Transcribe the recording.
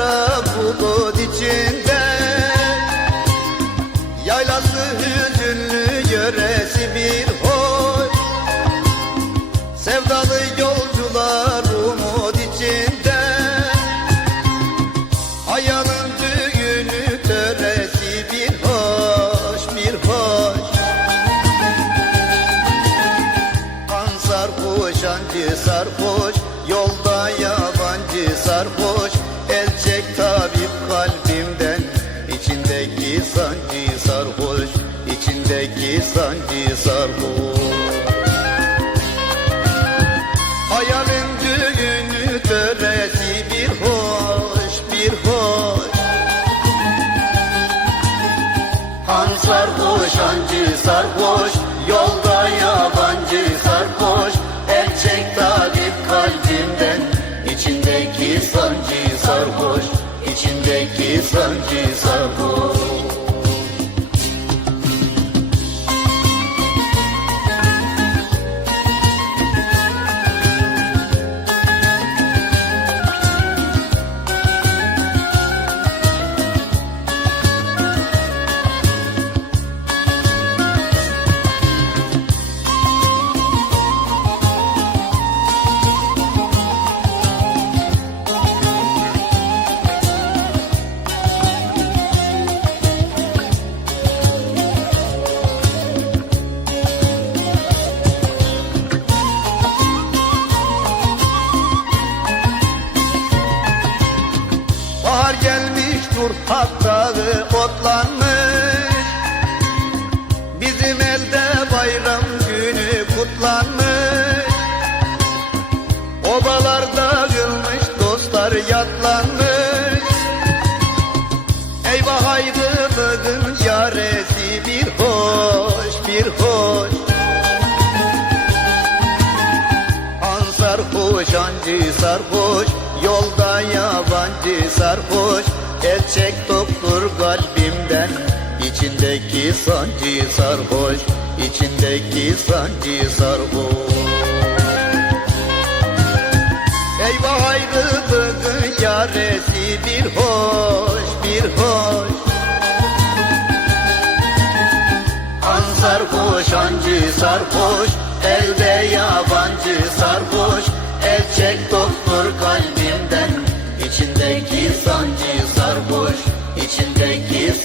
kara bulut içinde Yaylası hüzünlü yöresi bir hoy Sevdalı yolcular umut içinde. Ayağın düğünü töresi bir hoş bir hoş. Ansar hoş sarhoş yolda kalbimden içindeki sancı sarhoş içindeki sancı sarhoş. Hayalin düğünü töresi bir hoş bir hoş. Han sarhoş ancı sarhoş içindeki sancı dur hatta otlanmış. Bizim elde bayram günü kutlanmış. Obalarda gülmüş dostlar yatlanmış. Eyvah ayrılığın yaresi bir hoş bir hoş. An sarhoş ancı sarhoş Yolda yabancı sarhoş El çek doktor kalbimden. İçindeki sancı sarhoş içindeki sancı sarhoş. Eyvah ayrılığın yaresi bir hoş bir hoş. An sarhoş ancı sarhoş Elde yabancı sarhoş. El